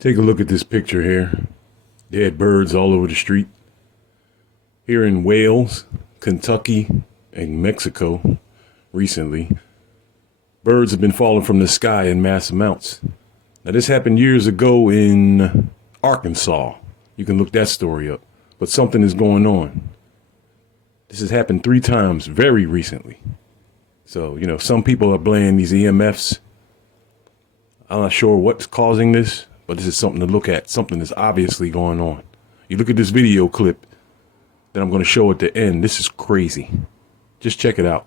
Take a look at this picture here. Dead birds all over the street. Here in Wales, Kentucky, and Mexico recently, birds have been falling from the sky in mass amounts. Now this happened years ago in Arkansas. You can look that story up. But something is going on. This has happened 3 times very recently. So, some people are blaming these EMFs. I'm not sure what's causing this, but this is something to look at. Something is obviously going on. You look at this video clip that I'm going to show at the end. This is crazy. Just check it out.